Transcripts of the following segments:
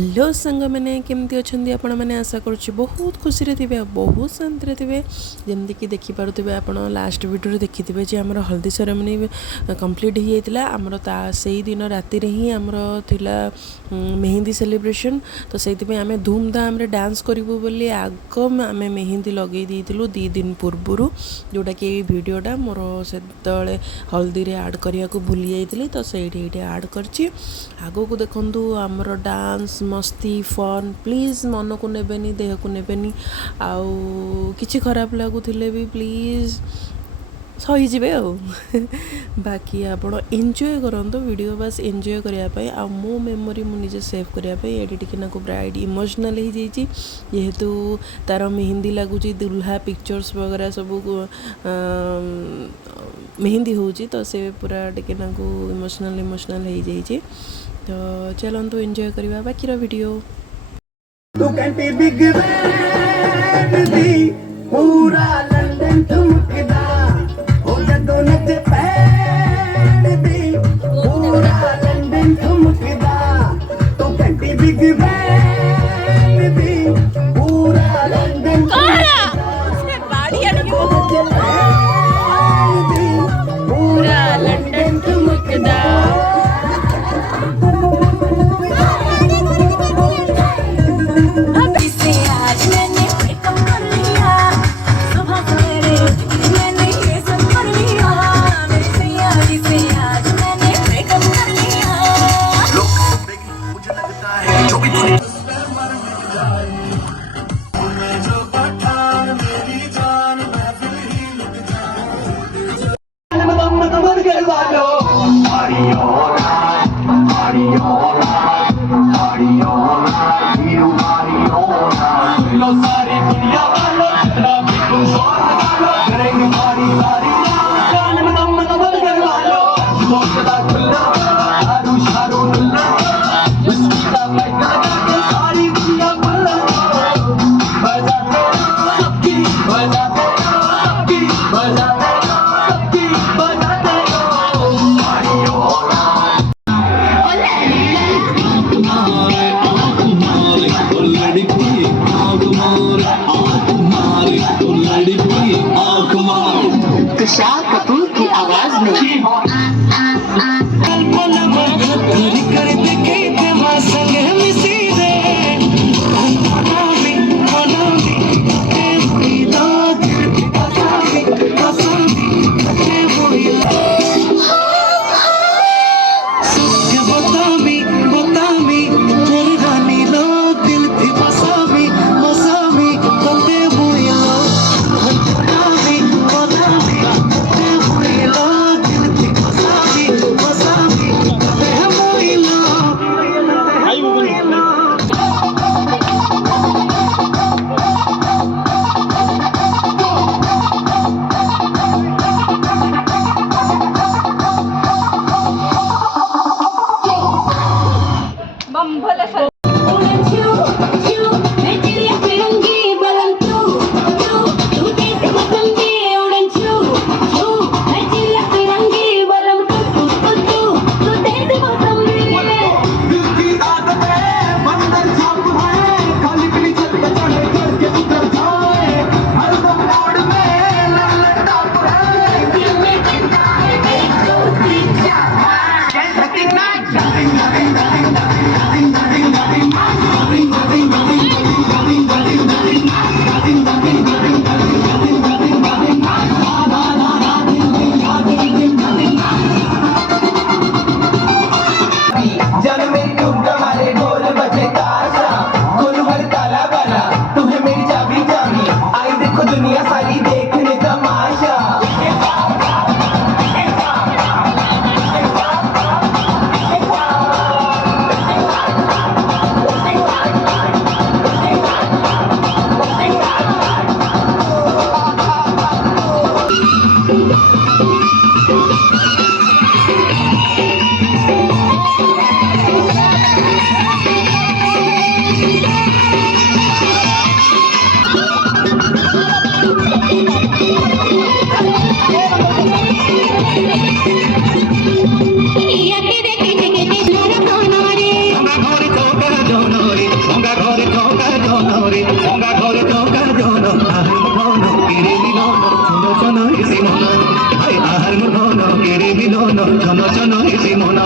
hello सांग मैंने केमती अच्छा आपण मैंने आशा करुच्ची बहुत खुशी रे थे बहुत शांति थे जमती कि देखिपे आप लास्ट वीडियो देखिथे जे आम हल्दी सेरेमनी कंप्लीट हो जाता आमर से दिन राति ही आमर थिला मेहंदी सेलिब्रेशन तो से आम धूमधाम रे डांस करूँ बोली आग आम मेहंदी लगे दी दिन पूर्वर जोटा कि वीडियोटा मोर से हल्दी रे ऐड करने को भूली जाइली तो से ऐड कर आगो को देखु आमर डांस मस्ती फन प्लीज मन को नेबेनी देह को नेबेनी आउ किछि खराब लगुले भी प्लीज सहीजे आ बाकी आपण एंजॉय करंतु वीडियो बस एंजॉय करने आ मो मेमोरी मुझे सेव करने ये टिके ब्राइड इमोशनल हो जाइए जेहेतु तार मेहंदी लगुच दुल्हा पिक्चर्स वगैरह सब मेहंदी होची तो से पूरा टिके इमोशनल हो जाइए तो चलतु एंजॉय करवा बाकी वीडियो तू कंटी बिग दी पूरा लंदन ठुमकदा हो जदों नच पैण दी पूरा लंदन ठुमकदा तू कंटी बिग दी पूरा लंदन पूरा लंदन ठुमकदा तुषार कपूर की आवाज में ঘরে গঙ্গা ঘরে চৌকা জন আহার ধন কেড়ে নিল ছন ছন এসে মন আহার ধন কেড়ে নিল ছন ছন এসে মন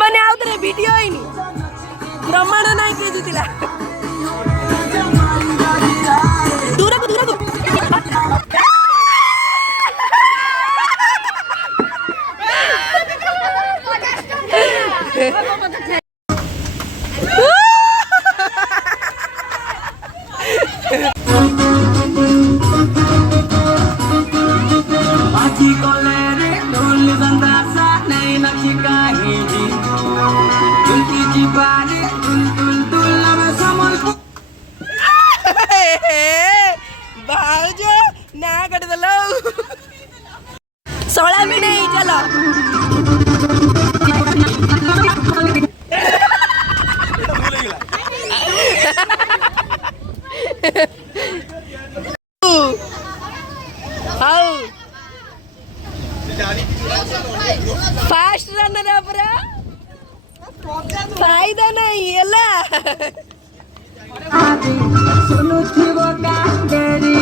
ମାନେ ଆଉ ଥରେ ଭିଡିଓ ହେଇନି ପ୍ରମାଣ ନାହିଁ କିଏ ଜିତିଲା ଦୂରକୁ ଦୂରକୁ बाजी कोले रे ढोल संदासा नहीं नची काहेगी तुलकी जी बारे तुल तुल तुल अब समल भाउज ना कट दलो सोला भी नहीं चलो फास्ट रनर अपरा फायदा नहीं एला सुनु थिवो कांदेरी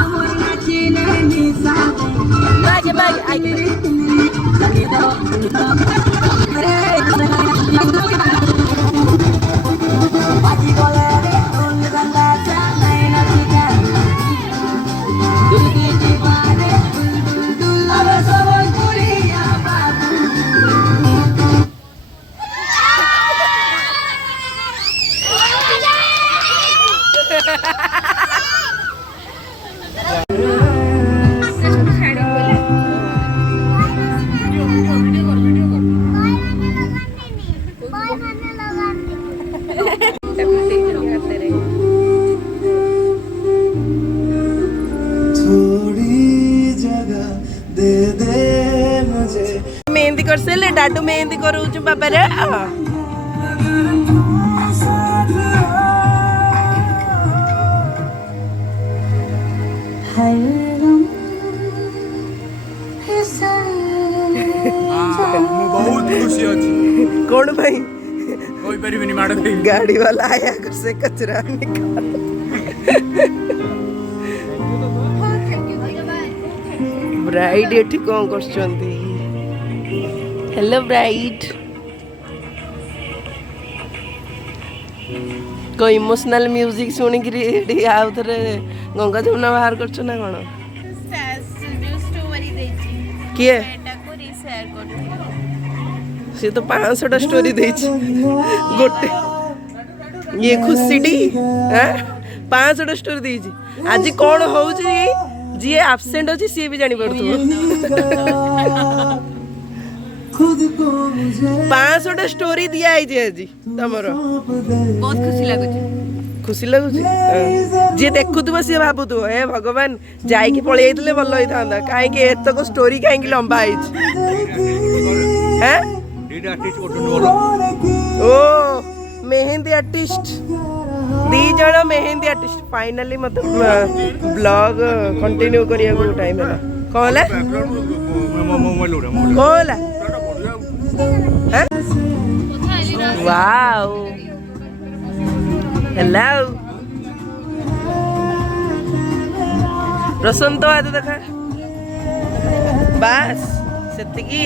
अमर नाची नहीं सा बागे बागे आई बाजी कोले रे ढोल संदासा नहीं नची काहेगी तुलकी जी बारे तुल तुल अब समल कुड़िया बाबू मेहंदी कर से ले डाडू मेहंदी करू छु बाबा रे बहुत खुशी अच्छी कौन भाई कोई परिबनी माड़ दे गाड़ी वाला आया घर से कचरा निकाल ब्राइड एठी कौन करछंती हेलो ब्राइड कोई इमोशनल म्यूजिक सुनी कि रेडी आउ थरे गंगा जमुना बाहर करछ ना कोन स्टोरी देछि किए एटा को रीशेयर करथि से तो 500 टा स्टोरी देछि गोटे ये खुशी डी हैं 500 टा स्टोरी देछि आज कोन होउछि जी एब्सेंट अछि सी भी जानि पड़तु 500 टा स्टोरी दिया है जी आज तमरो बहुत खुशी लागुछि खुशी लगुଛି ଯିଏ ଦେଖୁଥିବ ସିଏ ଭାବୁଥିବ ହେ ଭଗବାନ ଯାଇକି ପଳେଇ ଯାଇଥିଲେ ଭଲ ହେଇଥାନ୍ତା କାହିଁକି ଏତକ ଷ୍ଟୋରି କାହିଁକି ଲମ୍ବା ହେଇଛି हैं ओ मेहंदी आर्टिस्ट दी जण मेहंदी आर्टिस्ट फाइनली मत ब्लॉग कंटिन्यू करिया को टाइम है कहला कहला हैं वाओ हेलो प्रशांत आदि देखा बस सेतिकी